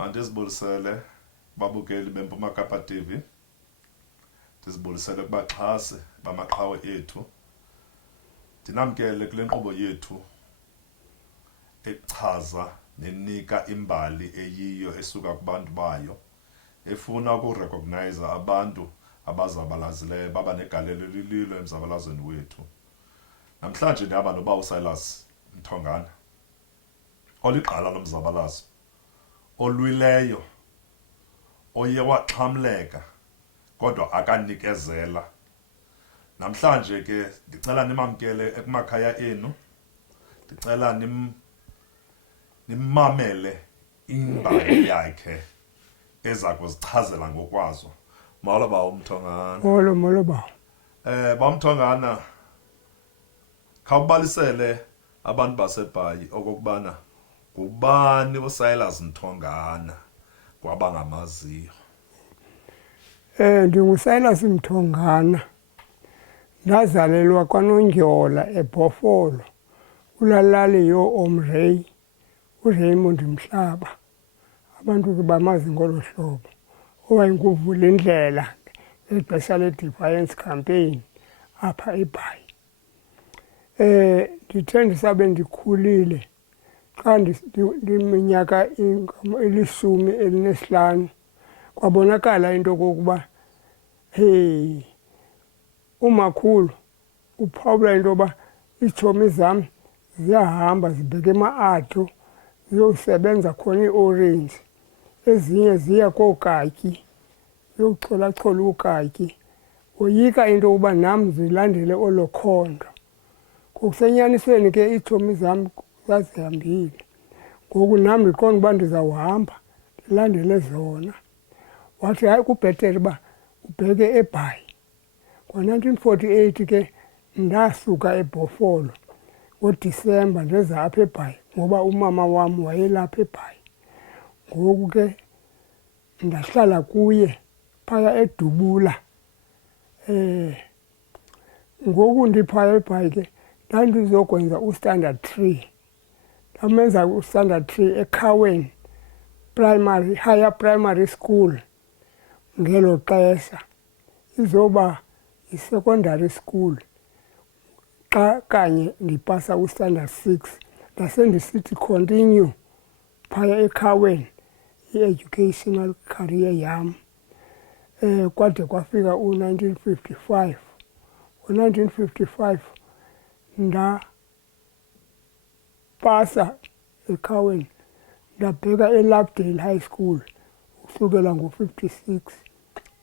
Mandizibulisele babukeli beMpuma Kapa TV. Ndizibulisele kubaxhasi bamaqhawe ethu. Ndinamkele kule nkqubo yethu echaza nenika imbali eyiyo esuka kubantu bayo, efuna ukurecognize abantu abazabalazileyo baba negalelo elililo emzabalazweni wethu. Namhlanje ndihamba noBawo Silas Mthongana, oliqala lomzabalazo, olwileyo, oye waxhamleka kodwa akanikezela. Namhlanje ke ndicela nimamkele ekumakhaya enu, ndicela nimmamele imbali yakhe eza kuzichazela ngokwazo. Molo Bawo Mthongana. Molo Bawo. Bawo Mthongana, khawubalisele abantu baseBhayi okokubana ngubani uSilas Mthongana kwabangamaziyo. NdinguSilas Mthongana. Ndazalelwa kwaNongyola eBhofolo, kulalali yo-Omrey, uRaymond Mhlaba. Abantu ke bamazi ngolo hlobo. Owayenguvula indlela ngexesha le-Defiance Campaign apha eBhayi. Ndithe ndisabe ndikhulile xa ndiminyaka 15 kwabonakala into kokuba umakhulu uphawula into yoba iitshomi zam ziyahamba zibheke ema-Atto ziyosebenza khona ii-orange, ezinye ziya kooKatyi ziyocolacola uukatyi. Woyika into yokuba nam zilandele olo khondo. Ngokusenyanisweni ke iitshomi zam zazihambile, ngoku nam ndiqonda uba ndizawuhamba ndilandele zona. Wathi hayi kubhetere uba ubheke eBhayi. Ngo-1948 ke ndasuka eBhofolo ngoDisemba ndeza apha eBhayi ngoba umama wam wayelapha eBhayi. Ngoku ke ndahlala kuye phaya eDubula. Ngoku ndiphaya eBhayi ke ndandizokwenza uStandard 3. Ndamenza uStandard 3 eKhaweni Higher Primary School ngelo xesha. Izoba yi-secondary school xa kanye ndipasa uStandard 6. Ndase ndisithi continue phaya eKhaweni i-educational career yam. Kwade kwafika u-1955. Ngo-1955 ndapasa eKhaweni ndabheka eLovedale High School ukusukela ngo-56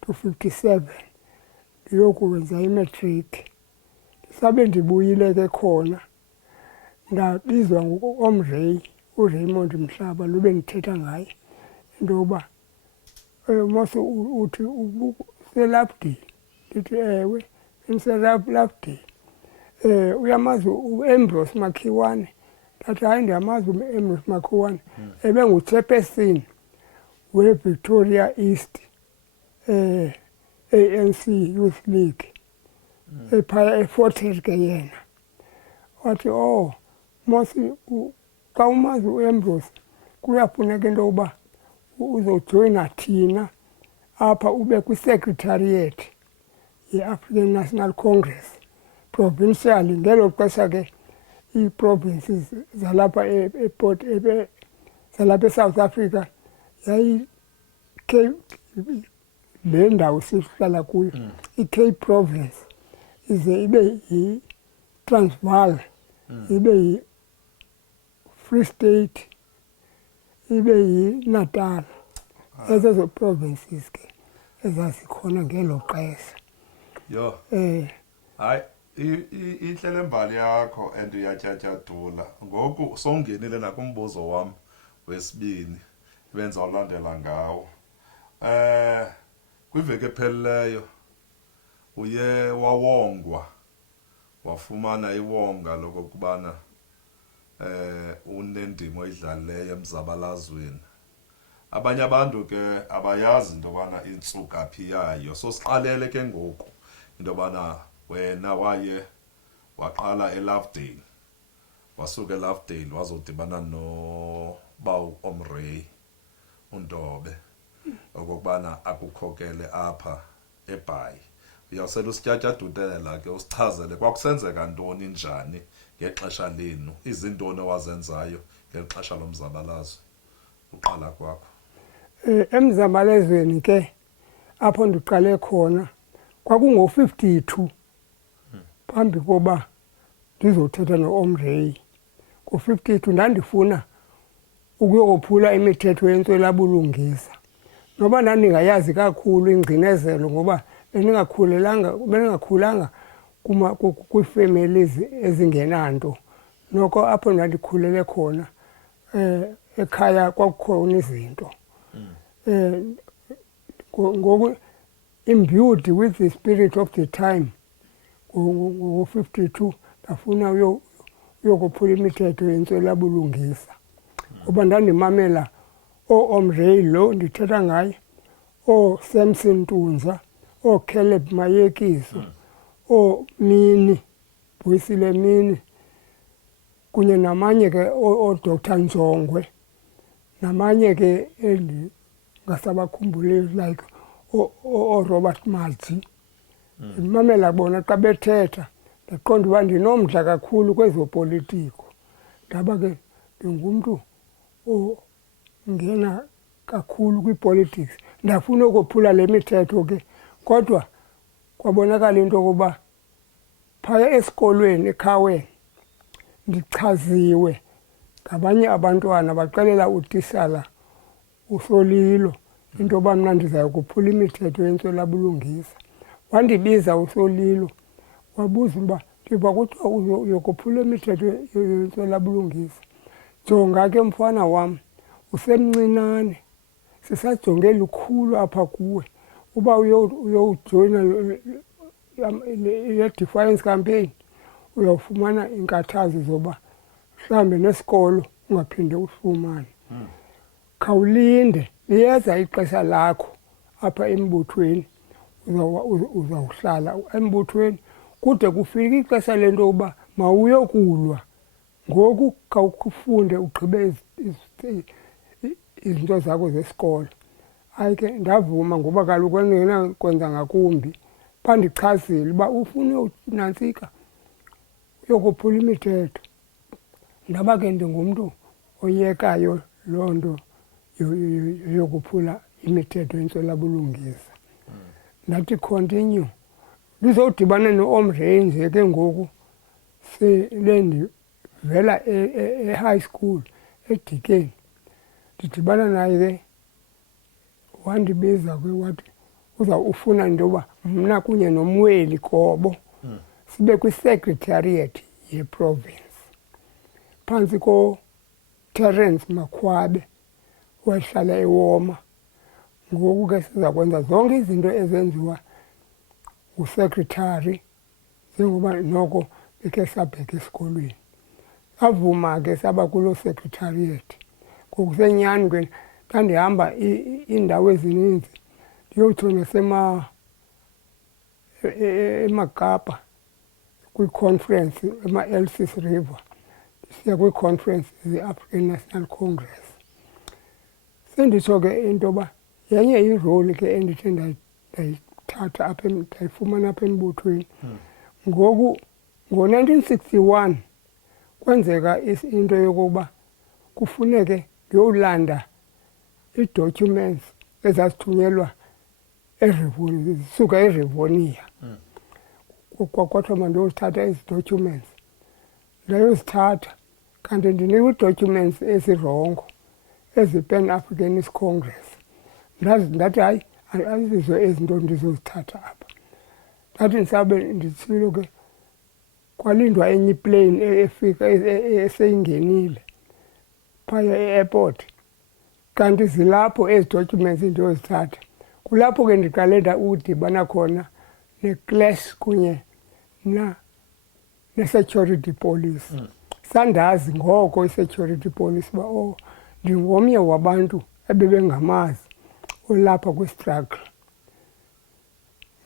to 57 ndiyokwenza imatriki. Ndisabe ndibuyile ke khona ndabizwa nguOmrey, uRaymond Mhlaba, lube ndithetha ngaye into yoba mose uthi useLovedale. Ndithi ewe ndiseLovedale. Uyamazi uAmbrose Makhiwane? Ndathi hayi ndiyamazi uAmbrose Makhiwane. Ebengu-chairperson weVictoria East ANC Youth League ephaya eFort Hare ke yena. Wathi mosi xa umazi uAmbrose kuyafuneka into yokuba uzojoyina thina apha ube kwi-secretariat ye-African National Congress provincial. Ngelo xesha ke ii-provinces zalapha zalapha eSouth Africa le ndawo sihlala kuyo i-Cape Province, ize ibe yi-Transvaal, ibe yi-Free State, ibe yi-Natal. Ezo provinces ke ezazikhona ngelo xesha. Yo. Hayi inhle lembali yakho and uyatyatyadula. Ngoku sowungenile nakumbuzo wam wesibini benza ulandela ngawo. Kwiveki ephelileyo uye wawongwa, wafumana iwonga lokokubana unendima oyidlalileyo emzabalazweni. Abanye abantu ke abayazi into yobana intsukaphi yayo. So siqalele ke ngoku into yobana wena waye waqala eLovedale, wasuka eLovedale wazodibana noBawo Omrey. uNdobe okubana akukhokele apha eBhayi. Uyawusela usityatyadutelela ke usichazele kwakusenzeka ntoni njani ngexesha lenu, izintoni owazenzayo ngexesha lomzabalazo. Uqala kwakho. Emzabalazweni ke apho ndiqale khona kwakungo-52 phambi koba ndizothetha noOmrey. Ngo-52 ndandifuna ukuyokophula imithetho yentswelabulungisa, noba ndandingayazi kakhulu ingcinezelo ngoba bendingakhulanga kwiifemeli ezingenanto. Noko apho ndandikhulele khona ekhaya kwakukhona izinto. Ngoku imbued with the spirit of the time, ngo-52 ndafuna uyokophula imithetho yentswelabulungisa. Ngoba ndandimamela ooOmrey lo ndithetha ngaye, ooSamson Ntunza, ooCaleb Mayekiso, ooMini, Buyisile Mini, kunye namanye ke ooDr Njongwe, namanye ke endingasabakhumbuli like ooRobert Maji. Ndimamela bona xa bethetha ndaqonda uba ndinomdla kakhulu kwezopolitiko. Ndaba ke ndingumntu ongena kakhulu kwipolitics. Ndafuna ukophula le mithetho ke, kodwa kwabonakala into yokuba phaya esikolweni eKhaweni ndichaziwe ngabanye abantwana baxelela utishala uSolilo into yoba mna ndizayokophula imithetho yentswelabulungisa. Wandibiza uSolilo wabuza uba ndiva kuthiwa uyokophula imithetho yentswelabulungisa. Jonga ke mfana wam, usemncinane, sisajonge lukhulu apha kuwe. Uba uyowujoyina le defiance campaign uyawufumana inkathazo zoba mhlawumbe nesikolo ungaphinde usifumane. Khawulinde, liyeza ixesha lakho apha embuthweni, uzawuhlala embuthweni kude kufike ixesha lento yokuba mawuyokulwa. Ngoku khawufunde ugqibe izinto zakho zesikolo. Hayi ke ndavuma ngoba kaloku ndingenakwenza ngakumbi. Bandichazile uba ufuna nantsika uyokophula imithetho. Ndaba ke ndingumntu oyekayo loo nto yokophula imithetho yentswelabulungisa. Ndathi continue. Ndizodibana noOmrey nje ke ngoku ndivela e-high school eDikeni. Ndidibana naye ke wandibiza ke wathi uzawufuna into yoba mna kunye noMweli Kobo sibe kwi-secretariat yeprovince phantsi koTerence Makhwabe wahlala eWoma. Ngoku ke siza kwenza zonke izinto ezenziwa ngusekretari njengoba noko bekhe sabheka esikolweni. Savuma ke saba kuloo secretariat. Ngokusenyani ke ndandihamba iindawo ezininzi ndiyotsho eMakapa kwi-conference ema-Elsis River, ndisiya kwi-conference ze-African National Congress. Senditsho ke into yoba yenye iroli ke endithe ndayithatha ndayifumana apha embuthweni. Ngoku ngo-1961 kwenzeka into yokokuba kufuneke ndiyolanda ii-documents ezazithunyelwa zisuka eRivonia. Kwathiwa mandiyozithatha ezi documents. Ndayozithatha kanti ndinikwa ii-documents ezirongo ezi-Pan-Africanist Congress. Ndathi hayi azizo ezi nto ndizozithatha apha. Ndathi ndisabe nditshilo ke kwalindwa enye iplane efika eseyingenile phaya e-airport. Kanti zilapho ezi documents ndiyozithatha. Kulapho ke ndiqale udibana khona ne-clash kunye ne-security police. Sandazi ngoko i-security police uba ndingomnye wabantu ebebengamazi olapha kwi-struggle.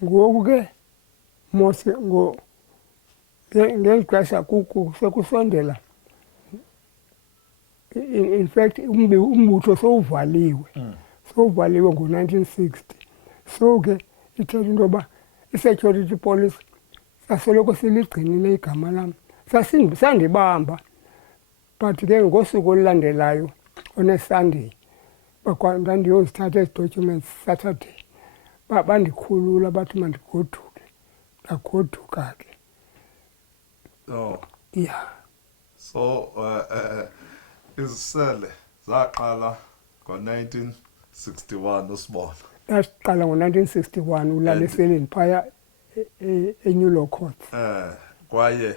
Ngoku ke ngeli xesha sekusondela in fact umbutho sowuvaliwe sowuvaliwe ngo-1960. So ke ithetha into yoba i-security police sasoloko siligcinile igama lam, sandibamba. But ke ngosuku olulandelayo one-Sunday ndandiyozithatha ezi documents Saturday bandikhulula bathi mandigoduke, ndagoduka ke. Oh. Yeah. So izisele zaqala ngo-1961 usibona. Ndaqala ngo-1961 ulala eseleni phaya eNew Law Court. Kwaye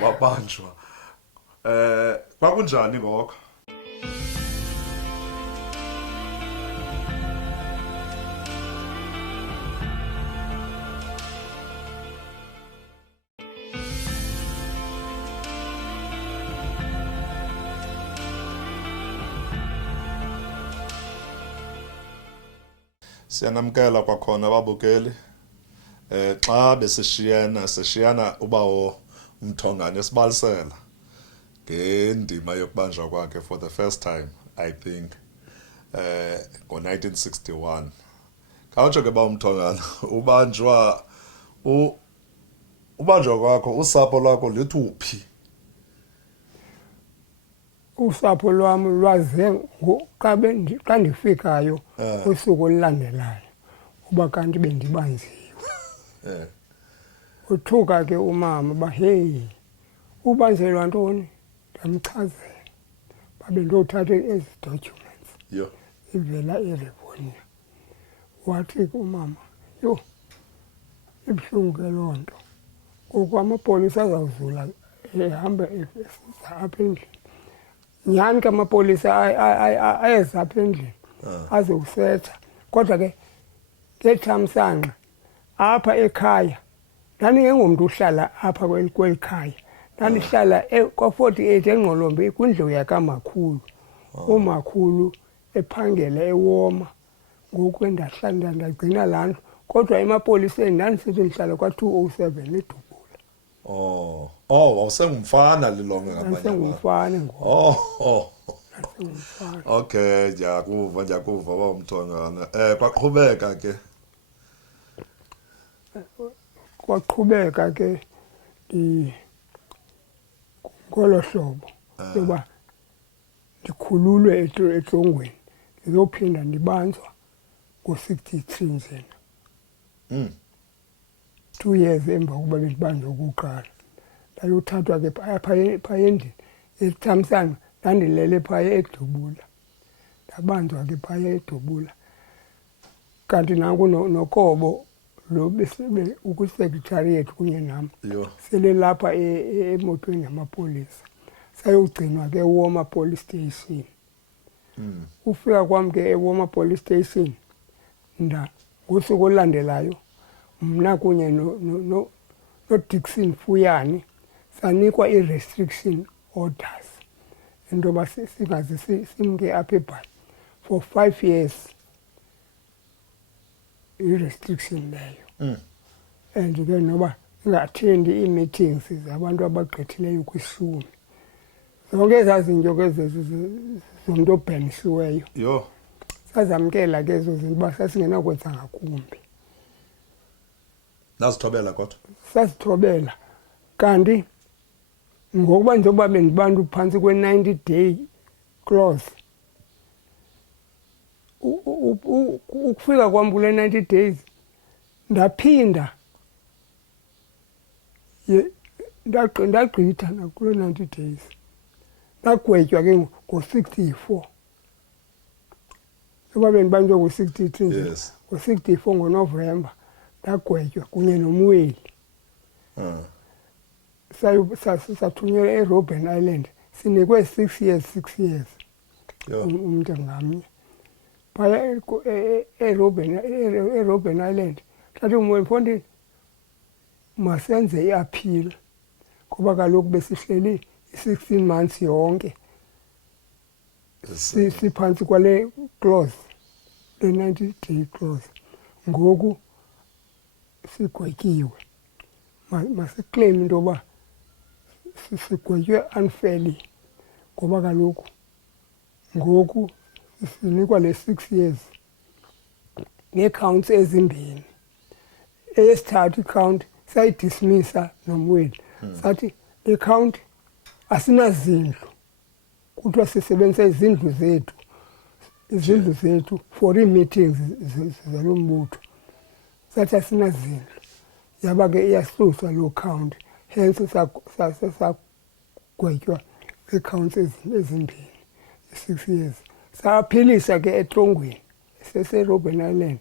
wabanjwa. Kwakunjani ngoko? Siyanamkela kwakhona ababukeli. Xa besishiyana ubawo uMthongane esibalisela ngendima yokubanjwa kwakhe for the first time, I think, ngo-1961. Khawutsho ke ba uMthongane ubanjwa kwakho, usapho lwakho lithuphi? Usapho lwam lwaze xa ndifikayo usuku olulandelayo uba kanti bendibanziwe. Uthuka ke umama uba heyi ubanzelwa ntoni, ndamchazela babe ndiyothatha ezi documents ivela eRivonia. Wathi umama, yho ibuhlungu ke loo nto, ngoku amapolisa azawuzula ehambe esiza apha endlini. Nyhani ke amapolisa ayeza apha endlini azowusetha, kodwa ke ngethamsanqa apha ekhaya ndandingengomntu uhlala apha kweli khaya, ndandihlala kwa-48 eNgqolombe kwindlu yakamakhulu. Umakhulu ephangela eWoma, ngoku ndagcina laa ndlu. Kodwa emapoliseni ndandisithi ndihlala kwa-207 eDubula. Wawusengumfana lilonke ngamanye amazwi. Ndandisengumfana ngoku. Okay, ndiyakuva ba uMthongane. Kwaqhubeka ke. Kwaqhubeka ke ngolo hlobo yoba ndikhululwe etrongweni ndizophinda ndibanjwa ngo-63 njena. 2 years emva kokuba bendibanjwe okokuqala. Ndayothathwa ke phaya endlini ethamsanqa, ndandilele phaya eDubula, ndabanjwa ke phaya eDubula. Kanti nanku noKobo lo ukwisekretariat kunye nam sele lapha emotweni yamapolisa, sayogcinwa ke eWoma Police Station. Ufika kwam ke eWoma Police Station ngosuku olulandelayo mna kunye noDixon Fuyani sanikwa i-restriction orders into yoba singaze simke apha eBhayi for 5 years. I-restriction leyo. And ke noba ingathendi ii-meetings zabantu abagqithileyo kwi-10. Zonke ezaa zinto ke zomntu obhenisiweyo sazamkela ke ezo zinto uba sasingenakwenza ngakumbi. Nazithobela kodwa? Sasithobela. Kanti ngokuba njengoba bendibantu phantsi kwe-90-day clause, ukufika kwam kule 90 days ndaphinda ndagqitha nakule 90 days. Ndagwetywa ke ngo-64. Ngoba bendibanjwe ngo-63 nje. Ngo-64 ngoNovemba ndagwetywa kunye noMweli. Sathunyelwa eRobben Island, sinikwe 6 years umntu ngamnye. Phaya eRobben Island thatha uMfondini masenze i-appeal ngoba kaloku besihleli i-16 months yonke siphantsi kwale clause, le 90-day clause. Ngoku sigwetyiwe, masikleyime into yoba sigwetywe unfairly ngoba kaloku ngoku sinikwa le 6 years nee-counts ezimbini. Eyesithathu i-count sayidismissa nomweli sathi le count asinazindlu, kuthiwa sisebenzisa izindlu zethu for ii-meetings zalo mbutho. Sathi asinazindlu, yaba ke iyasuswa loo count, hence sagwetywa ii-counts ezimbini, i-6 years. Saphilisa ke etrongweni seRobben Island.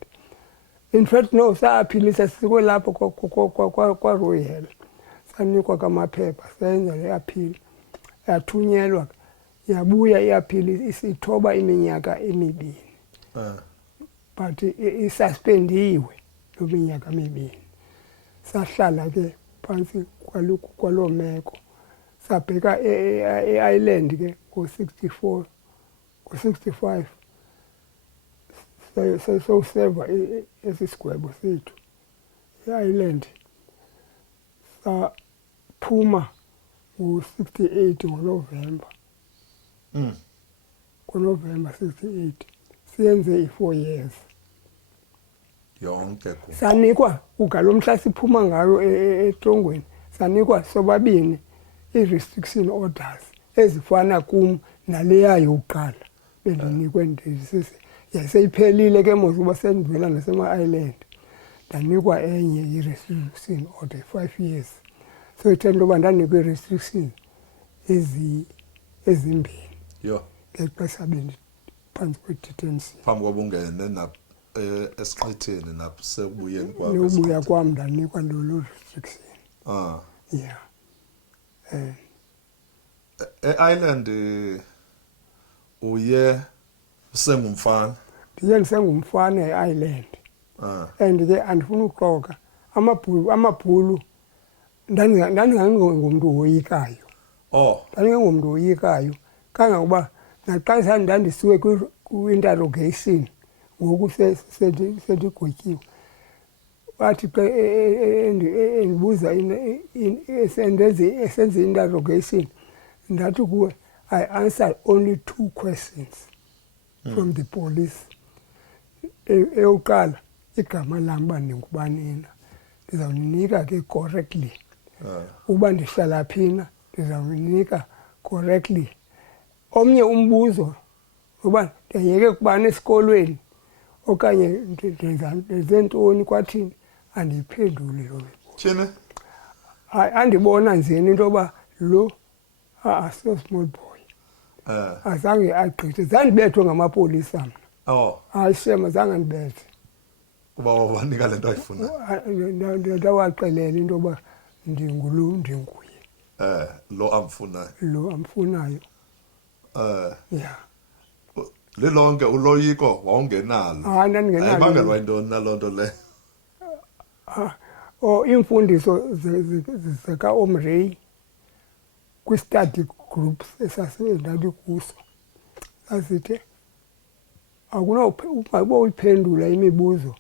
In fact no, saphilisa sikwelapho kwaRoyal, sanikwa kamaphepha senza le appeal, yathunyelwa, yabuya i-appeal isithoba iminyaka emibini. But isuspendiwe loo minyaka mibini. Sahlala ke phantsi kwaloo meko, sabheka e-Ireland ke ngo-64 ngo-65 sowuseva esi sigwebo sethu e-Ireland. Saphuma ngo-68 ngoNovemba. NgoNovemba 68 siyenze i-4 years. Yonke Sanikwa ngalo mhla siphuma ngayo etrongweni, sanikwa sobabini i-restriction orders ezifana kum naleya yokuqala bendinikwe ndisisi. Yaseyiphelile ke mos uba sendivela nasema-Ireland, ndanikwa enye i-restriction order 5 years. So ithetha into yoba ndanikwa ii-restriction ezimbini ngexesha bendiphantsi kwe-detention. phambi koba ungene esiqitheni nasekubuyeni kwakho. Nobuya kwam ndanikwa loo restriction. Yeah. E-Ireland uye usengumfana. Ndiye ndisengumfana e-Ireland. And ke andifuna uxoka amabhulu ndandingangomntu woyikayo. Ndandingangomntu woyikayo kangangokuba naxa ndandisiwe kwi-interrogation ngoku sendigotyiwe, wathi xa endibuza esenze i-interrogation ndathi kuwe, I answered only 2 questions from the police. Eyokuqala, igama lam uba ndingubani na, ndizawuninika ke correctly. Uba ndihlala phi na, ndizawunika correctly. Omnye umbuzo uba ndiyeke kubani esikolweni okanye ndenze ntoni kwathini, andiyiphenduli loo mibuzo. Tyhini? Andibona nzeni into yoba lo so-small boy. Azange agqithe, zandibethwe ngamapolisa mna. Hayi shem, azange ndibethe. Kuba wabanika le nto ayifunayo. Ndawaxelela into yoba ndinguye. Lo amfunayo. Lo amfunayo. Yeah. Lilonke uloyiko wawungenalo. Ndandingenalo. Ayibangelwa yintoni naloo nto le? Iimfundiso zika-Omrey kwi-study groups ndandikuso zazithi akuba uyiphendula imibuzo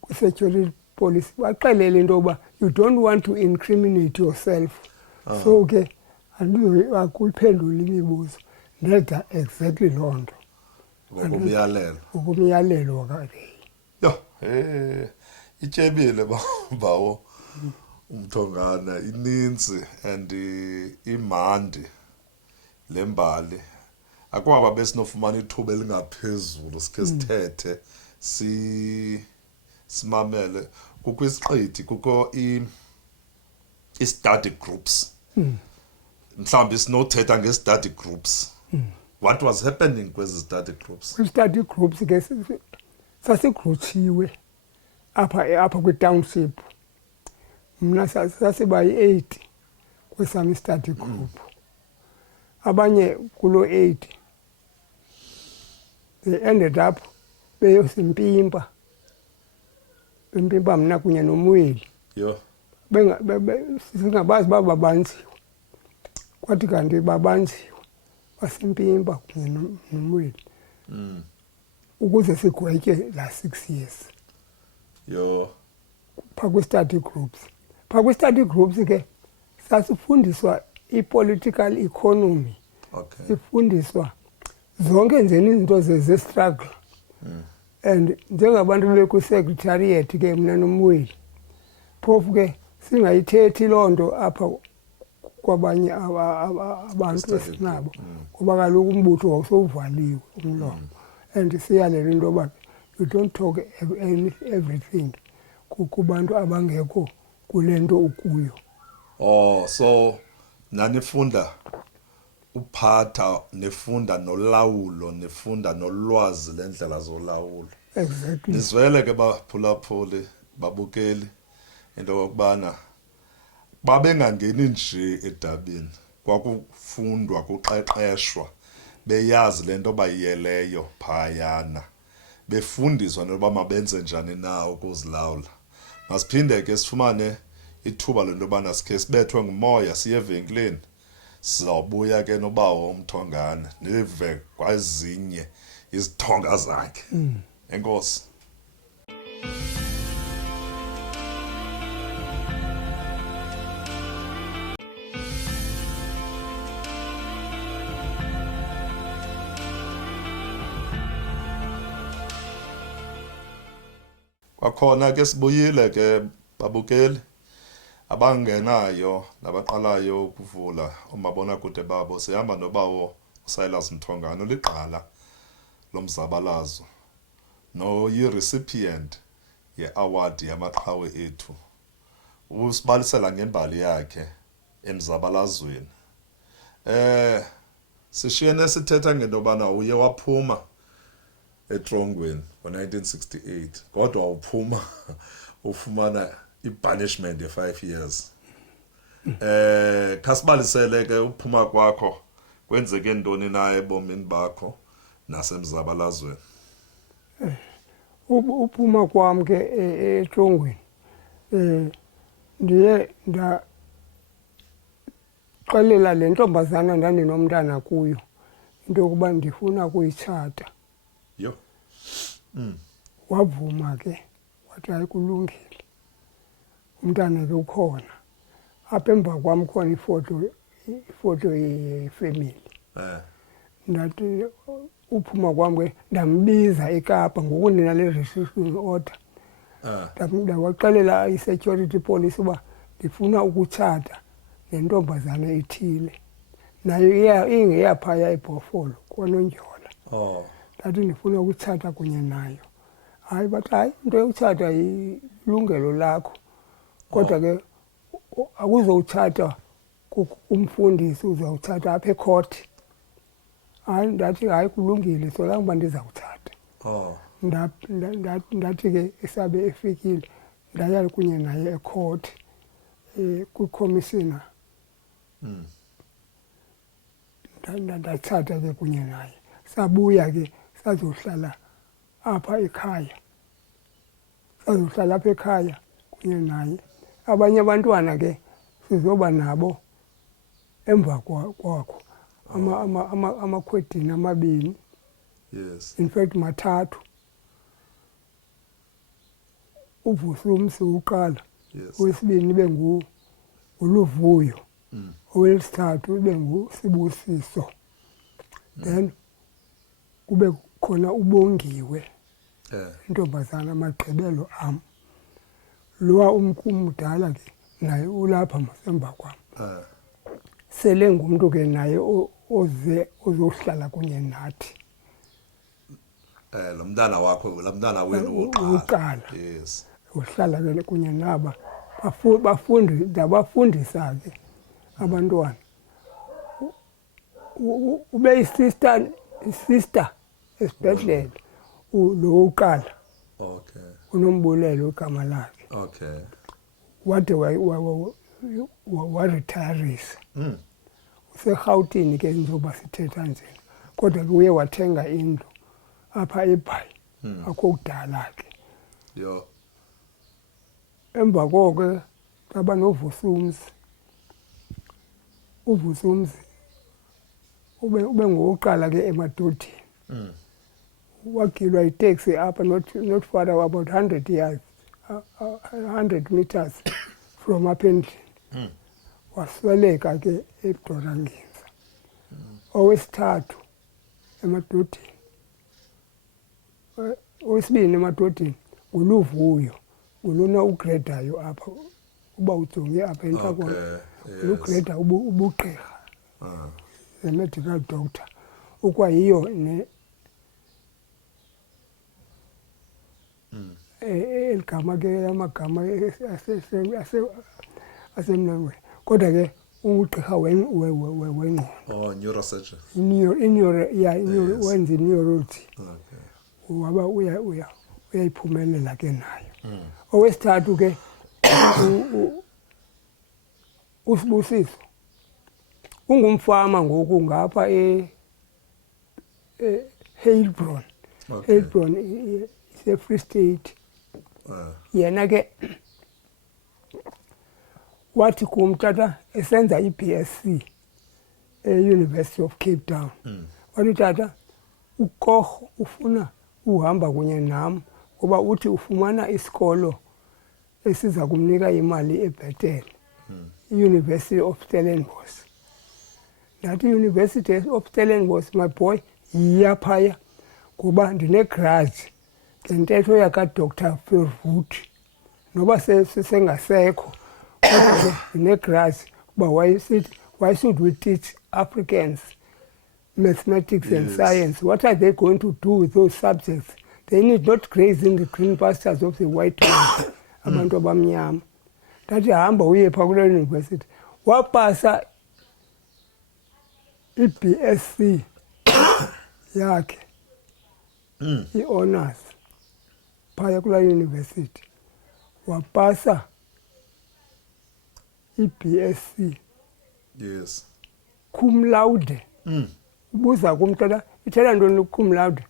kwi-security police baxelele into yoba you don't want to incriminate yourself. So ke akuyiphendula imibuzo, ndeda exactly loo nto. Ngokomyalelo wakade. Yho, ityebile bawo uMthongana, ininzi and imandi lembali. Akwaba besinofumana ithuba elingaphezulu sikhe sithethe simamele. Kukho isiqithi, kukho i-study groups. Mhlawumbi sinothetha nge-study groups. What was happening kwezi study groups? Kwi-study groups ke sasigrutshiwe apha kwi-township. Mna sasiba yi-8 kwesam i-study group. Abanye kulo 8 they ended up beyosimpimpa. Bempimpa mna kunye nomweli. Singabazi uba babanziwe. Kwathi kanti babanziwe basimpimpa kunye nomweli. Ukuze sigwetye la 6 years. Phaa kwi-study groups. Phaa kwi-study groups ke sasifundiswa i-political economy Okay. sifundiswa zonke nje izinto ze-struggle. And njengabantu bekwi-secretariat ke mna nomweli phofu ke singayithethi loo nto apha kwabanye abantu esinabo ngoba kaloku umbutho wawusowuvaliwe umlomo. And siyalela into yoba you don't talk everything kubantu abangekho kule nto ukuyo. Oh, so nanifunda uphatha, nifunda nolawulo, nifunda nolwazi lendlela zolawulo. Exactly. Nizwele ke baphulaphuli babukeli into yokubana babengangeni nje edabini, kwakufundwa kuqeqeshwa beyazi lento bayiyeleyo phayana, befundiswa noba mabenze njani na ukuzilawula. Masiphinde ke sifumane ithuba lento yobana sikhe sibethwe ngumoya siye evenkileni, sizawubuya ke nobawo uMthongane nive kwezinye izithonga zakhe. Enkosi. Kwakhona ke sibuyile ke babukeli abangenayo nabaqalayo ukuvula umabonakude babo, sihamba nobawo uSilas Mthongane uligqala lomzabalazo no yi-recipient ye-award yamaqhawe ethu. Usibalisela ngembali yakhe emzabalazweni. Sishiyene sithetha ngento yobana uye waphuma eTrongweni ngo-1968 kodwa uphuma ufumana i-banishment ye-5 years. Khasibalisele ke uphuma kwakho kwenzeke ntoni na ebomini bakho nasemzabalazweni. Uphuma kwam ke eTrongweni ndiye ndaqalela le ntombazana ndandinomntana kuyo into yokuba ndifuna ukuyitshata. Yo. Wavuma ke wathi hayi kulungile, umntana ke ukhona apha emva kwam khona ifoto yefemeli. Ndathi uphuma kwam ke ndambiza eKapa ngoku ndinale restriction order. Ndawaxelela i-security police uba ndifuna ukutshata nentombazana ethile nayo ingeyaphaya eBhofolo kwaNonjola. Ndathi ndifuna ukutshata kunye nayo. Hayi bathi hayi into yokutshata ilungelo lakho kodwa ke akuzowutshata kumfundisi, uzawutshata apha ecourt. Hayi ndathi hayi kulungile solange uba ndizawutshata. Ndathi ke esabe efikile ndaya kunye naye ecourt kwi-commissioner. Ndatshata ke kunye naye, sabuya ke sazohlala apha ekhaya. Sazohlala apha ekhaya kunye naye. Abanye abantwana ke sizoba nabo emva kwakho, amakhwedini amabini. Yes. In fact mathathu. uVusumsi uqala. Yes. Owesibini ibe nguLuvuyo. Owesithathu ibe nguSibusiso. Then kube khona uBongiwe. Intombazana amagqibelo am. Lowa umdala ke naye ulapha masemva kwam. Sele ngumuntu ke naye ozohlala kunye nathi. Lo mntana wakho, lo mntana wenu uqala. Yes. Uhlala ke kunye naba ndabafundisa ke abantwana. Ube isister esibhedlele lo uqala. Okay. Unombulelo igama lakhe. Okay. Wade wa-retirisa. UseGauteng ke njengoba sithetha nje. Kodwa ke uye wathenga indlu apha eBhayi. Akho kudala ke. Yo. Emva koko ngaba noVusumsi. uVusumsi ube ngoqala ke emadodeni. Wagilwa itaxi apha not far about 100 yards, 100 meters from apha endlini. Wasweleka ke eDorangiza. owesithathu emadodeni, owesibini emadodeni nguluvuyo, ngulona ugredayo apha uba ujonge apha entloko, ugreda ubugqirha, the-medical doctor, ukwayiyo eligama ke amagama asemnangweni, kodwa ke ungugqirha wengqondo. Oh, neurosurgeon. Wenza i-neurology. Waba uyayiphumelela ke nayo. Owesithathu ke uSibusiso ungumfama ngoku ngapha Heilbron. Heilbron ise-Free State. Yena ke wathi kum tata esenza i-BSc e-University of Cape Town. Wathi tata uKoch ufuna uhamba kunye nam ngoba uthi ufumana isikolo esiza kumnika imali ebhetele, i-University of Stellenbosch. Ndathi University of Stellenbosch, my boy, yiya phaya ngoba ndinegrudge ngentetho yakaDr Verwoerd, noba sesengasekho kodwa ke ndinegrudge uba why should we teach Africans mathematics and science? What are they going to do with those subjects? They need not graze in the green pastures of the white men, abantu abamnyama. Ndathi hamba uye phaa kule university, wapasa i-BSc yakhe, i-honors phaya kula university, wapasa i-BSc Yes. cum laude. Ubuza kum tata ithetha ntoni cum laude?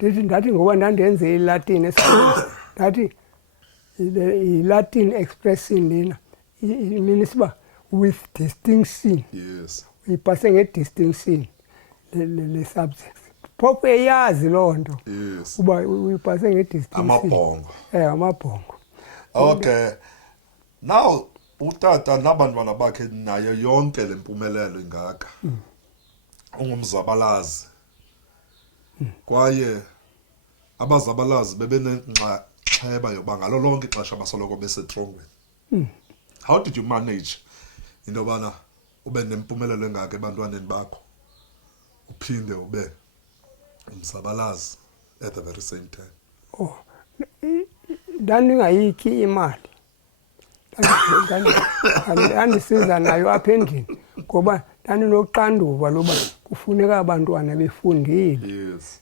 Ndathi ngoba ndandenze iLatin esikolweni, ndathi i-Latin expression lena means uba with distinction. Yes. Uyipase ngedistinction le subjects. Phofu eyazi loo nto. Yes. Uba uyipase ngedistinction. Amabhongo. Amabhongo. Okay. Now utata nabantwana bakhe nayo yonke lempumelelo ingaka. Ungumzabalazi. Kwaye abazabalazi bebenenxeba yoba ngalo lonke ixesha basoloko besetrongweni. How did you manage into yobana ube nempumelelo engaka ebantwaneni bakho uphinde ube umzabalazi at the very same time? Oh, ndandingayikhi imali, ndandisiza nayo apha endlini ngoba ndandinoxanduva loba kufuneka abantwana befundile. Yes.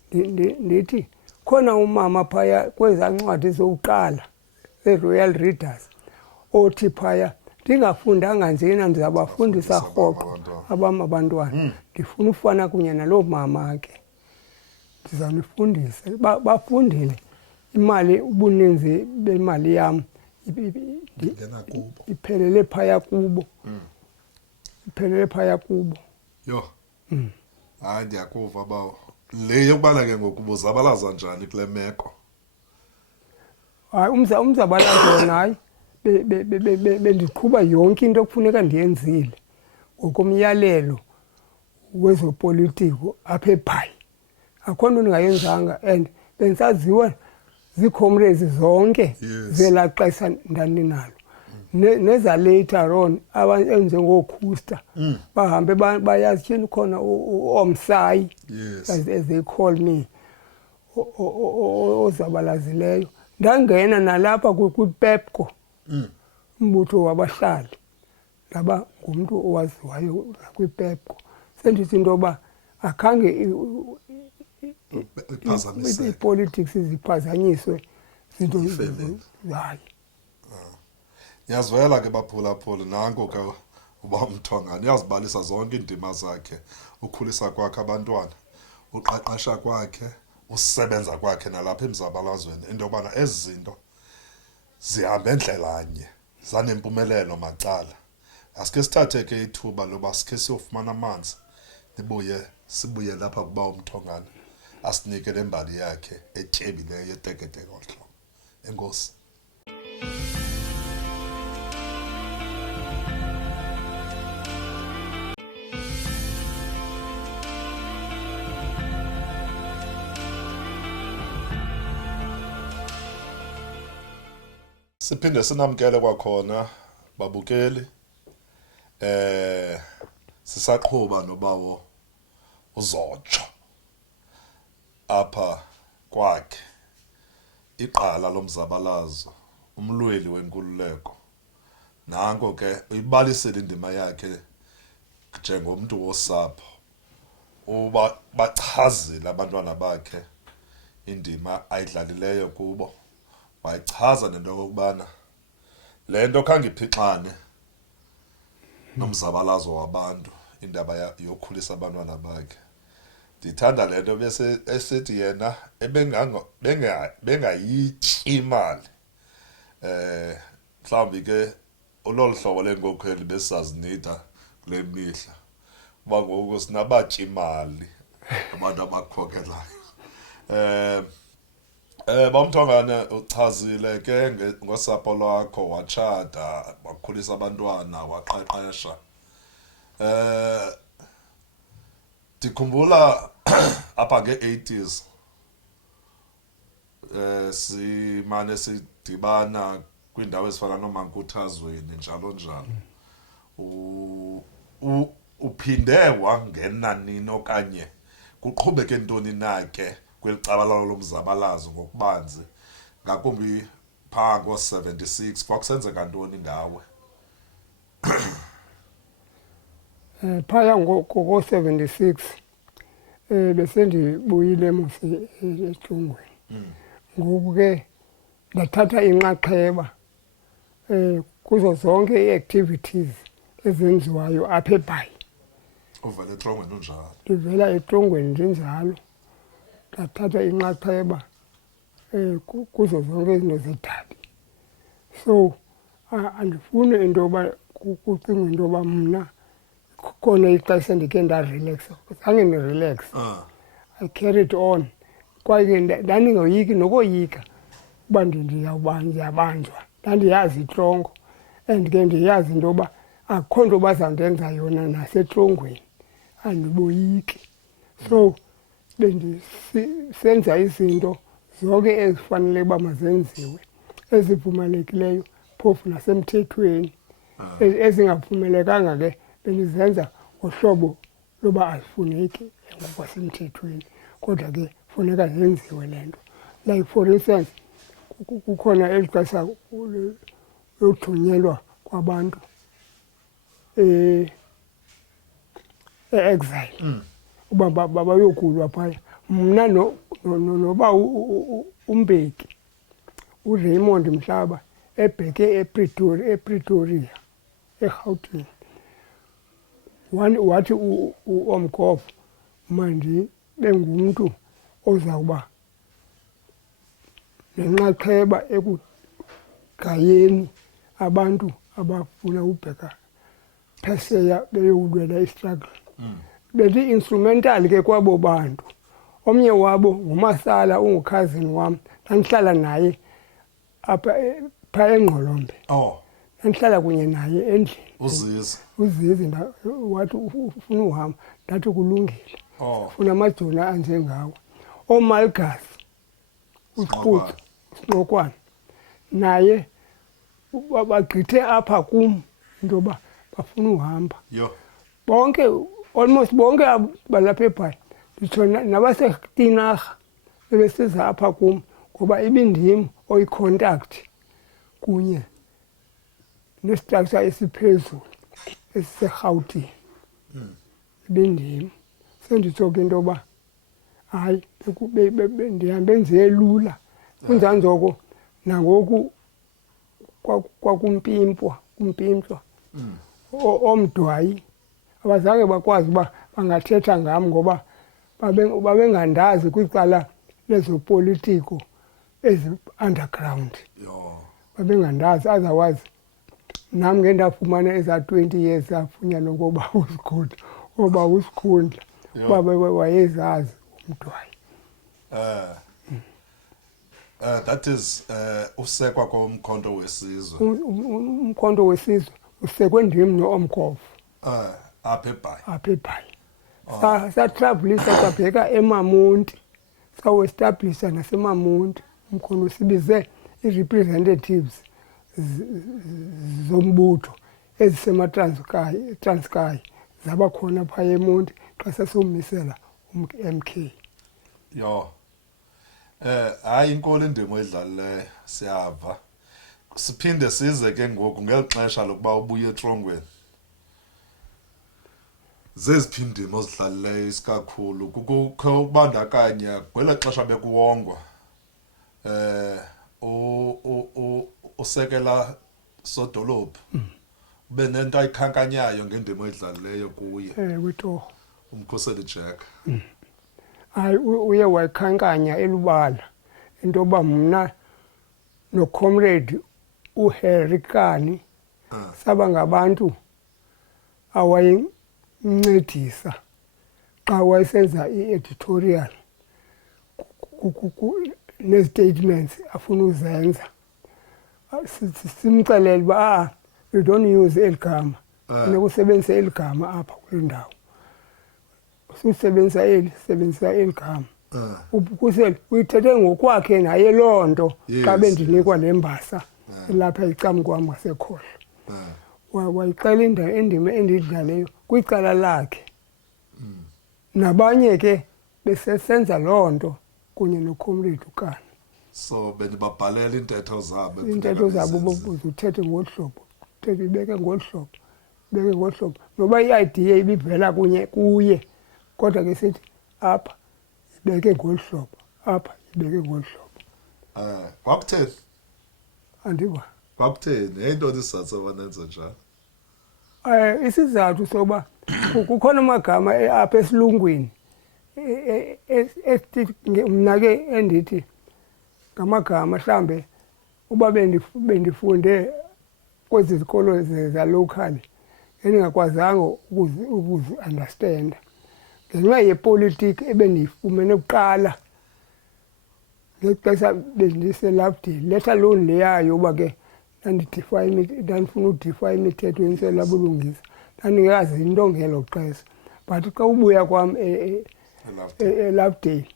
Ndithi khona umama phaya kwezaa ncwadi zokuqala e-Royal Readers othi phaya ndingafundanga njena ndizabafundisa rhoqo abam abantwana. Ndifuna ufana kunye naloo mama ke, ndizawunifundisa. Bafundile, imali, ubuninzi bemali yam iphelele phaya kubo. Iphelele phaya kubo. Yo. Hayi ndiyakuva bawo. Le yokubana ke ngoku ubuzabalaza njani kule meko? Hayi umzabalazo wona hayi bendiqhuba yonke into okufuneka ndiyenzile ngokomyalelo wezopolitiko apha eBhayi. Akho nto ndingayenzanga and bendisaziwa zii-comrades zonke zelaa xesha ndandinalo. Neza later on enjengooKhusta bahambe bayazi tyhini khona uOmsayi, as they call me, ozabalazileyo. Ndangena nalapha kwiPepco, umbutho wabahlali, ndaba ngumntu owaziwayo kwiPepco. Sendithi into yoba akhange ii-politics ziphazanyiswe zinto hayi. Niyazivela ke baphulaphula nanko ke uba Mthongane uyazibalisa zonke iindima zakhe, ukhulisa kwakhe abantwana, uqaqasha kwakhe, usebenza kwakhe nalapha emzabalazweni, into yobana ezi zinto zihamba endlelanye zanempumelelo macala. Asike sithathe ke ithuba loba sikhe siyofumana amanzi, sibuye lapha kuba uMthongane asinike lembali yakhe etyebileyo eteketeke ngohlobo. Enkosi. Siphinde sinamkele kwakhona babukeli sisaqhuba nobawo uZotsho apha kwakhe iqala lomzabalazo umlweli wenkululeko nanko ke uyibalisela indima yakhe njengomuntu wosapho uba bachazile abantwana bakhe indima ayidlalileyo kubo wayichaza nento yokubana le nto khange iphixane nomzabalazo wabantu indaba yokhulisa abantwana bakhe ndithanda le nto bese esithi yena bengayityi imali mhlawumbi ke ololu hlobo lenkokheli besisazinida kule mihla kuba ngoku sinabatya imali abantu abakhokelayo Bamthongane uchazile ke ngosapho lwakho watshata wakhulisa abantwana waqeqesha ndikhumbula apha nge-80s simane sidibana kwiindawo ezifana nooMankuthazweni njalo njalo uphinde wangena nini okanye kuqhubeke ntoni na ke kweli cala lomzabalazo ngokubanzi ngakumbi phaa ngo-76 kwakusenzeka ntoni ngawe? Phaya ngoko-76 besendibuyile mos eTlungweni. Ngoku ke ndathatha inxaxheba kuzo zonke ii-activities ezenziwayo apha eBhayi. Uvela eTlungweni unjalo? Ndivela eTlungweni ndinjalo. Ndathatha inxaxheba kuzo zonke izinto zedabi. So andifuni into yoba kucingwe into yoba mna khona ixesha ndikhe ndarelaxa. Zange ndirelax. I carried on. Kwaye ke ndandingoyiki nokoyika uba ndiyabanjwa. Ndandiyazi itrongo and ke ndiyazi into yoba akukho nto bazawundenza yona nasetrongweni. Andiboyiki. So bendisenza izinto zonke ezifanele uba mazenziwe ezivumelekileyo phofu nasemthethweni. Ezingavumelekanga ke bendizenza ngohlobo loba azifuneki ngokwasemthethweni kodwa ke funeka zenziwe le nto. Like for instance kukhona eli xesha yothunyelwa kwabantu e-exile uba bayokulwa phaya. Mna noba uMbeki uRaymond Mhlaba ebheke ePretoria eGauteng wathi uOmkhofu mandibe ngumntu ozawuba nenxaxheba ekugayeni abantu abafuna ubheka phesheya beyowulwela istruggle. Beli-instrumental ke kwabo bantu. Omnye wabo nguMasala ungukhazini wam. Ndandihlala naye apha phaa eNgqolombe. Ndandihlala kunye naye endlini. Uzizi wathi ufuna uhamba. Ndathi kulungile. Ufuna amajoni anjengawe. Omalgazi uSiquthu Sinqokwane naye bagqithe apha kum into yoba bafuna uhamba. Almost bonke balapha eBhayi nditsho nabaseTinarha bebesiza apha kum ngoba ibindim oyicontact kunye nestructure esiphezulu esiseRhawutini. Ibindim. Senditsho ke into yoba hayi ndihambe nje lula kunjalo nangoku kwakumpimpwa oMdwayi abazange bakwazi uba bangathetha ngam ngoba babengandazi kwicala lezopolitiko ezi-underground. Babengandazi otherwise nam ke ndafumana ezaa 20 years zafunyanwa ngoba uSikhundla uba wayezazi uMdwayi. That is usekwa komkhonto wesizwe. Umkhonto wesizwe usekwe ndim noOmkhofu. Apha eBhayi. Satravelisa sabheka eMamonti. Sawu-establisha naseMamonti. Umkhonto sibize i-representatives zombutho ezisemaTranskei zaba khona phaya eMonti xa sasiwumisela MK. Yo. Hayi inkolo indima edlalileyo siyava. Siphinde size ke ngoku ngelixesha lokuba ubuye eTrongweni. Zeziphi indima ozidlalileyo isikakhulu kukho ukubandakanya kwela xesha bekuwongwa usekela sodolophu ube nento ayikhankanyayo ngendima oyidlalileyo kuye Withoko. umkhoseli Jack. Hayi uye wayikhankanya elubala into yoba mna noComrade uHarry Kani saba ngabantu awayemncedisa xa wayesenza i-editorial ne-statements afuna uzenza. Simcelele uba you don't use eli gama funeka usebenzise eli gama apha kule ndawo. Usebenzisa eli gama. Ubukhuseli uyithethe ngokwakhe naye loo nto xa bendinikwa le mbasa lapha ecam kwam ngasekhohlo. Wayixela indima endiyidlaleyo kwicala lakhe. Nabanye ke besesenza loo nto kunye noComrade uKani. So benibabhalela intetho zabo. Intetho zabo uzuthethe ngolu hlobo. Uthethe ibeke ngolu hlobo. Ibeke ngolu hlobo. Noba i-idea ibivela kuye kodwa ke sithi apha ibeke ngolu hlobo. Apha ibeke ngolu hlobo. Kwakutheni? Andiva. Kwakutheni? Yintoni isizathu soba nenze njalo? Isizathu soba kukhona amagama apha esilungwini mna ke endithi ngamagama mhlambe uba bendifunde kwezi zikolo zalocally endingakwazanga ukuzi-understanda ngenxa yepolitiki ebendiyifumene kuqala ngexesha bendiseLovedale, let alone leyayo uba ke ndandifuna udifa imithetho yentswelabulungisa ndandingazi into ngelo xesha. But xa ubuya kwam eLovedale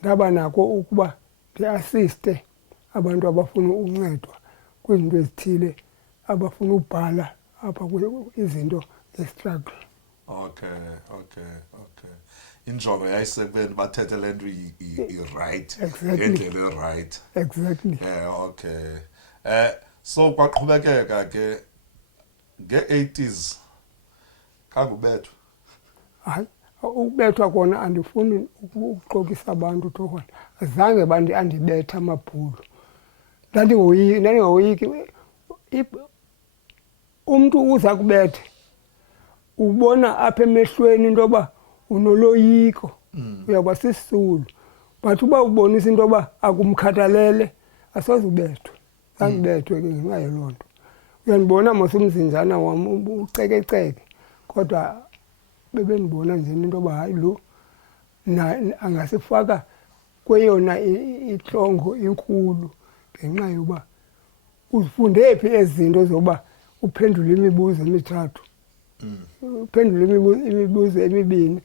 ndaba nako ukuba ndi-asiste abantu abafuna uncedwa kwizinto ezithile abafuna ubhala apha izinto nge-struggle. Okay. Injongo yayisekubeni bathethe le nto i-right ngendlela e-right. Exactly. Okay. So kwaqhubekeka ke nge-80s khange ubethwe. Hayi ukubethwa kona andifuni ukuxokisa abantu Thokwana. Azange andibetha amabhulu. Ndandingawoyiki umntu uza kubethe ubona apha emehlweni into yoba unoloyiko uyakuba sisisulu. But uba ubonisa into yoba akumkhathalele asoze ubethwe. Angibethwe ke ngenxa yaloo nto. Uyandibona mos umzinzana wam ucekeceke kodwa bebendibona nje into yoba hayi lo angasifaka kweyona itlongo inkulu ngenxa yoba uzifunde phi ezi zinto zoba uphendule imibuzo emithathu. Uphendule imibuzo emibini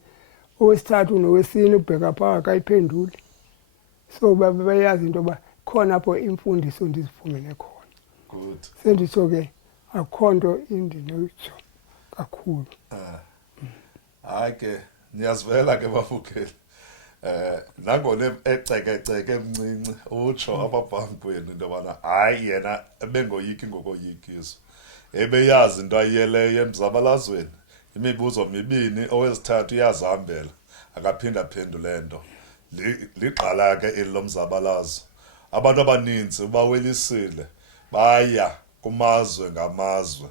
owesithathu nowesine ubheka phaa akayiphenduli. So bayazi into yoba khona apho imfundiso ndizifumene khona. Good. Senditsho ke akho nto indinoyitsho kakhulu. Hayi ke niyazivela ke bafukeli. Nangona ecekeceke emncinci utsho ababhankweni into yobana hayi yena ebengoyiki ngokoyikiswa. Ebeyazi into ayiyeleyo emzabalazweni. Imibuzo mibini owesithathu iyazihambela akaphinda phendule nto. Liqala ke elomzabalazo. Abantu abaninzi bawelisile baya kumazwe ngamazwe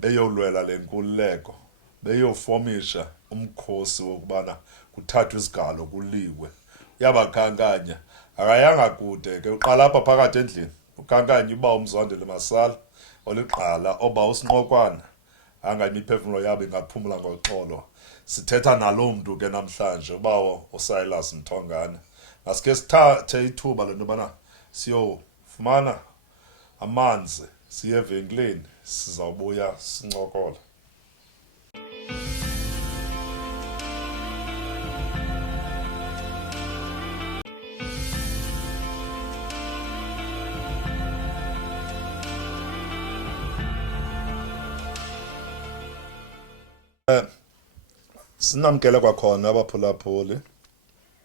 beyolwela lenkululeko beyofomisha umkhosi wokubana kuthathwe isigalo kuliwe. Uyabakhankanya akayanga kude ke uqala apha phakathi endlini ukhankanya uba uMzondile Masala oliqala oba uSinqokwana anga imiphefumulo yabo ingaphumula ngoxolo. Sithetha nalo mntu ke namhlanje ubawo uSilas Mthongane. Asike sithathe ithuba lento bana siyofumana amanzi siye evenkileni sizawubuya sincokola. Sinamkele kwakhona abaphulaphuli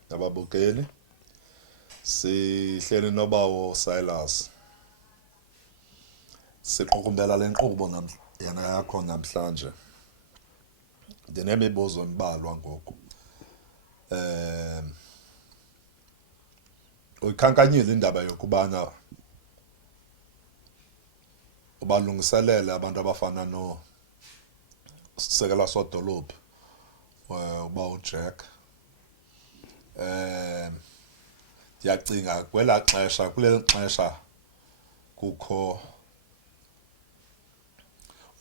nababukeli. Sihleli nobawo Silas. Siqokumbela lenkqubo yana yakho namhlanje. Ndinemibuzo embalwa ngoku. Uyikhankanyile indaba yokubana ubalungiselele abantu abafana no Sekela Sodolophu uba uJack. Ndiyacinga kuleli xesha kukho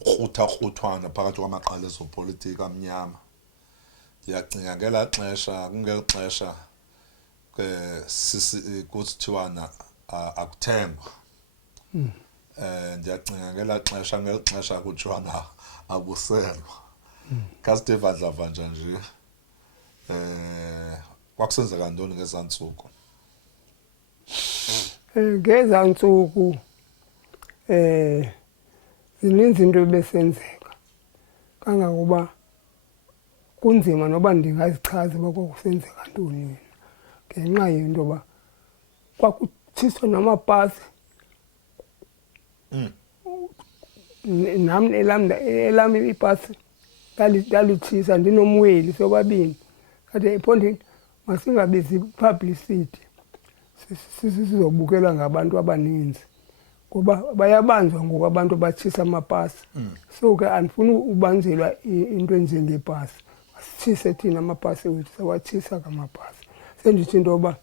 ukruthwana phakathi kwamaqela ezopolitiko amnyama. Ndiyacinga ngeli xesha kusithiwana akuthengwa. Ndiyacinga ngeli xesha kuthiwana abuselwa. Kasiteva dlavanja nje. Kwakusenzeka ntoni ngezantsuku? Ngezantsuku zininzi into ebesenzeka kangangoba kunzima noba ndingazichaza uba kwakusenzeka ntoni ngenxa yento yoba kwakuthiswa namapasi. Nam elam ipasi ndalitshisa ndinomweli sobabini. Kade ephondeni masingabizi publicity sizobukelwa ngabantu abaninzi ngoba bayabanjwa ngoku abantu batshisa amapasi. So ke andifuni ubanjelwa into enjengepasi. Masitshise thina amapasi wethu sawatshisa kamapasi. Sendithi into yoba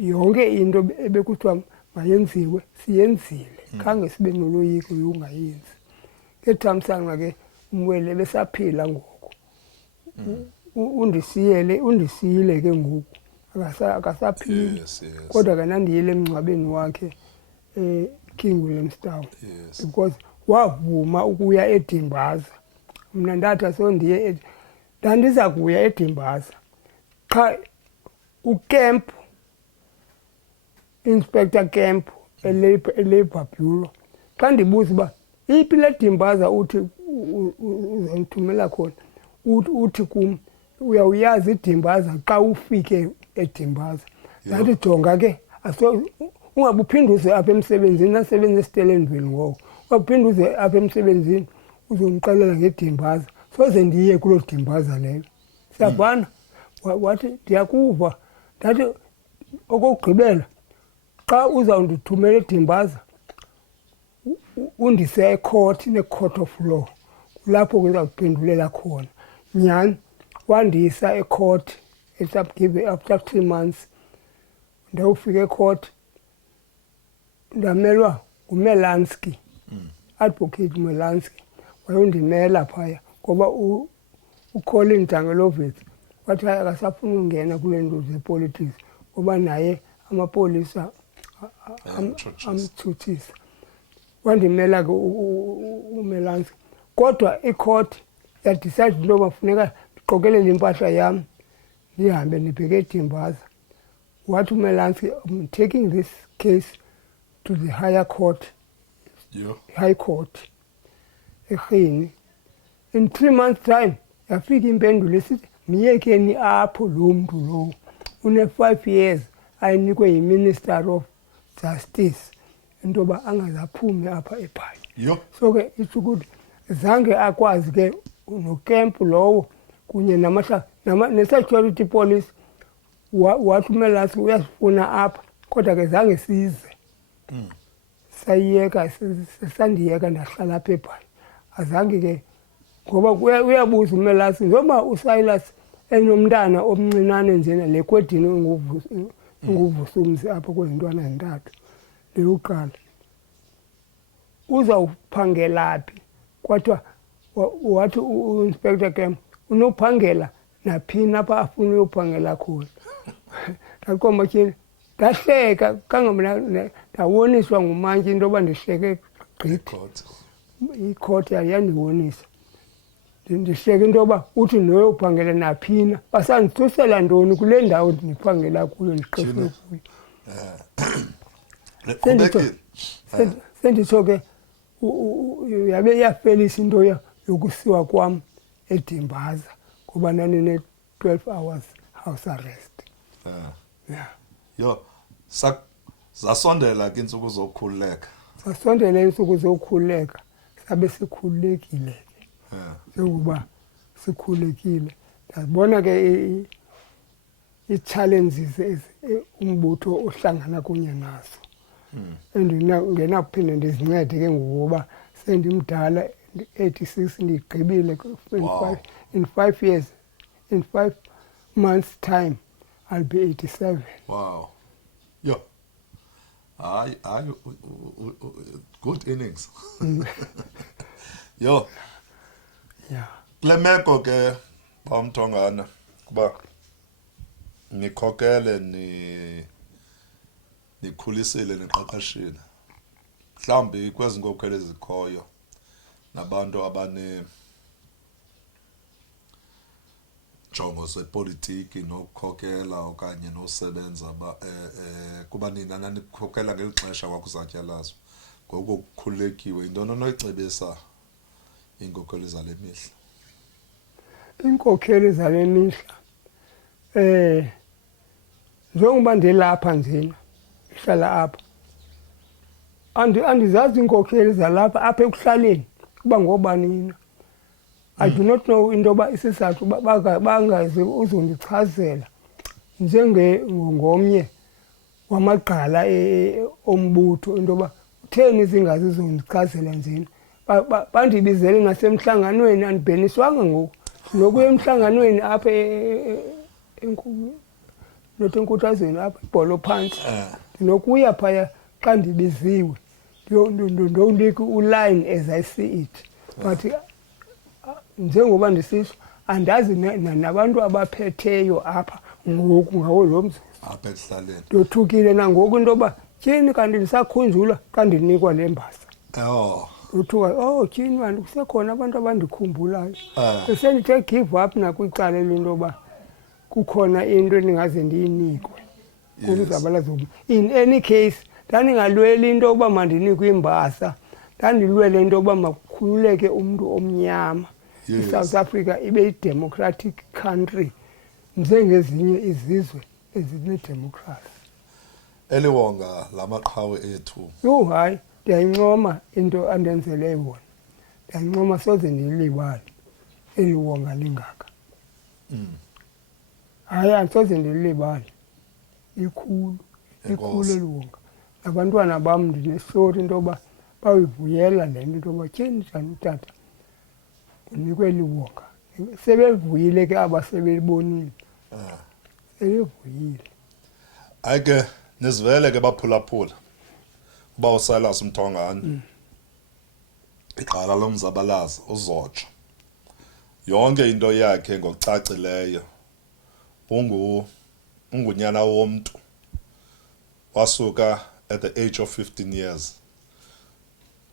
yonke into ebekuthiwa mayenziwe siyenzile. Khange sibe noloyiko yokungayenzi. Ngethamsanqa ke umwele ebesaphila ngoku. Undisiyile ke ngoku. Akasaphili. Kodwa ke nandiyele emngcwabeni wakhe King Williamstown. Because wavuma ukuya eDimbaza. Mna ndathi sondiye ndandiza kuya eDimbaza. Cha uCamp Inspector Camp eLabour Bureau. Xa ndibuza uba iphi le Dimbaza uthi uzondithumela khona. Uthi kum uyawuyazi iDimbaza xa ufike eDimbaza. Ndathi jonga ke ungabuphinde uze apha emsebenzini nasebenza esitelendweni ngoku. Ungabuphinde uze apha emsebenzini uzomxelela ngeDimbaza. Soze ndiye kuloo Dimbaza leyo. Siyabhana wathi ndiyakuva. Ndathi okokugqibela xa uzawundithumela eDimbaza undise ecourt ne-court of law. Kulapho kuzawuphendulela khona. Nyhani wandisa ecourt after 3 months. Ndawufika ecourt ndamelwa nguMelansky. Advocate Melansky wayondimela phaya ngoba uColin Dangelovitz wathi akasafuna ungena kule nto zepolitics ngoba naye amapolisa amthuthisa. Wandimela ke uMelansky. Kodwa icourt yadecide into yoba funeka ndiqokelele impahla yam ndihambe ndibheke eDimbaza. Wathi uMelansky, I'm taking this case to the higher court, high court eRhini. In 3 months time yafika impendulo esithi myekeni apho lo mntu lowo une-5 years ayinikwe yi-Minister of Justice into yoba angazaphume apha ephaya. So ke itsho ukuthi zange akwazi ke noCamp lowo kunye ne-security police wathi uMelansky uyasifuna apha kodwa ke zange size. Sandiyeka ndahlala apha ephaya. Azange ke ngoba uyabuza uMelansky njengoba uSilas enomntana omncinane njena le kwedini enguvusumzi apha kwezintwana zintathu leyokuqala uzawuphangela phi. Kwathiwa wathi u-Inspector Camp unophangela naphina apha afuna uyophangela khona. Ndaqomba tyhini ndahleka kangamna ndawoniswa ngumantyi into yoba ndihleke gqithi. I-court yandiwonisa. Ndihleke into yoba uthi noyophangela naphina basandithusela ntoni kule ndawo ndiphangela kuyo ndiqeshwe kuyo. Senditsho ke yabe yafelisa into yokusiwa kwam eDimbaza kuba ndandine-12 hours house arrest. Yeah. Yo, zasondela ke insuku zokukhululeka. Sasondela insuku zokukhululeka, sabe sikhululekile ke. Njengoba sikhululekile. Ndabona ke i-challenges umbutho ohlangana kunye nazo. Ngenakuphinde ndizincede ke ngokuba sendimdala 86 ndigqibile in 5 years, in 5 months time I'll be 87. Wow. Yo. Good innings. Yo. Yeah. Kule meko ke baMthongana kuba nikhokele nikhulisile niqaqashile. Mhlambi kwezi nkokheli ezikhoyo nabantu abane jongo zepolitiki nokukhokela okanye nosebenza kuba nina nanikhokela ngeli xesha kwakusatyalazwa ngoku kukhululekiwe intona noyicebisa iinkokheli zale mihla. Iinkokheli zale mihla njengoba ndilapha njena ihlala apha andizazi iinkokheli zalapha apha ekuhlaleni kuba ngobanina. I do not know into yoba isizathu bangazi uzondichazela ngomnye wamagqala ombutho into yoba kutheni zingazi zondichazela njena. Bandibizele nasemhlanganweni andibheniswanga ngoku. Nokuya emhlanganweni apha enkuthazweni apha ibholo phantsi. Ndinokuya phaya xa ndibiziwe ndonike uline as I see it. But njengoba ndisitsho andazi nabantu abaphetheyo apha ngoku ngawo lo mzuzu. Apha ekuhlaleni. Ndothukile nangoku into yoba tyhini kanti ndisakhunjula xa ndinikwa le mbasa. Uthuka tyhini bantu kusekhona abantu abandikhumbulayo. Besendithe give up nakwicala lento yoba kukhona into endingaze ndiyinikwe kumzabalazo. In any case ndandingalweli into yoba mandinikwe imbasa, ndandilwele into yoba makukhululeke umntu omnyama. South Africa ibe yi-democratic country njengezinye izizwe ezine-democracy. Eliwonga lamaqhawe ethu. Yho hayi ndiyayincoma into andenzele yona. Ndiyayincoma soze ndiyilibale eliwonga lingaka. Hayi andisoze ndilibale. Ikhulu eliwonga. Abantwana bam ndinestory into yoba bawuyivuyela le nto into yoba tyhini njani utata unikwe liwonga. Sebevuyile ke aba sebelibonile. Sebevuyile. Hayi ke nizivele ke baphulaphula uba uSilas Mthongana iqala lomzabalazo uzotsho yonke into yakhe ngokucacileyo. Ungunyana womntu wasuka at the age of 15 years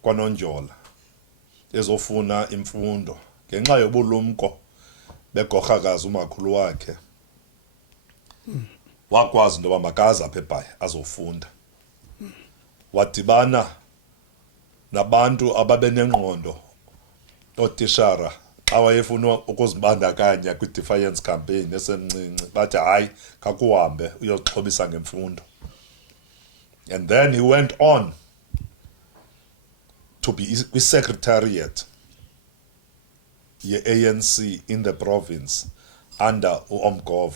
kwaNonjola ezofuna imfundo ngenxa yobulumko begorhakazi umakhulu wakhe. Wakwazi into yoba makaze apha eBhayi azofunda. Wadibana nabantu ababenengqondo otishara xa wayefuna ukuzibandakanya kwi-defiance campaign esemncinci bathi hayi kakuhambe uyoxhobisa ngemfundo. And then he went on to be kwi-secretariat ye-ANC in the province under uOmgov.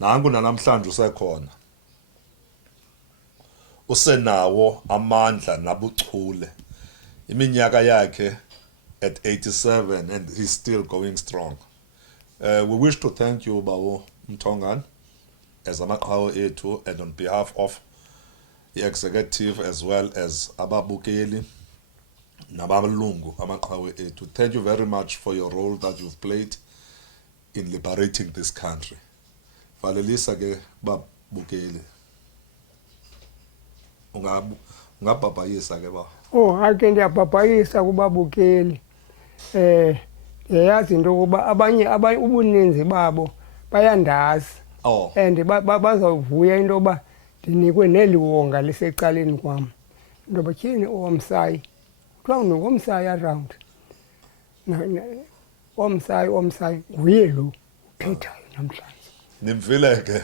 Nangu namhlanje usekhona. Usenawo amandla nabuchule. Iminyaka yakhe at 87 and he's still going strong. We wish to thank you Bawo Mthongana as amaqhawe ethu and on behalf of the executive as well as ababukeli nabalungu amaqhawe ethu. Thank you very much for your role that you've played in liberating this country. Valelisa ke babukeli. Ungabhabhayisa ke ba. Ake ndiyabhabhayisa kubabukeli. Ndiyayazi into yokuba abanye ubuninzi babo bayandazi. And bazawuvuya into yoba ndinikwe neliwonga lisecaleni kwam. Into yoba tyhini oWamsayi. Kuthiwa ngomsayi around. omsayi nguye lo uthethayo namhlanje. Nimvile ke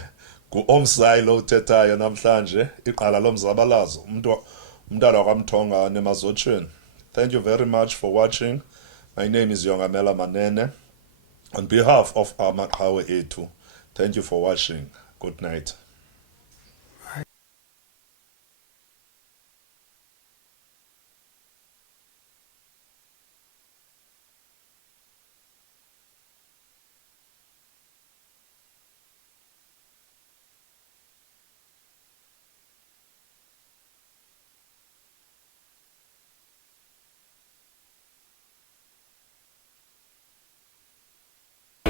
nguOmsayi lo uthethayo namhlanje iqala lomzabalazo umntwana wakwamthonga nemazotsheni. Thank you very much for watching. My name is Yongamela Manene. On behalf of Amaqhawe Ethu, thank you for watching. Good night.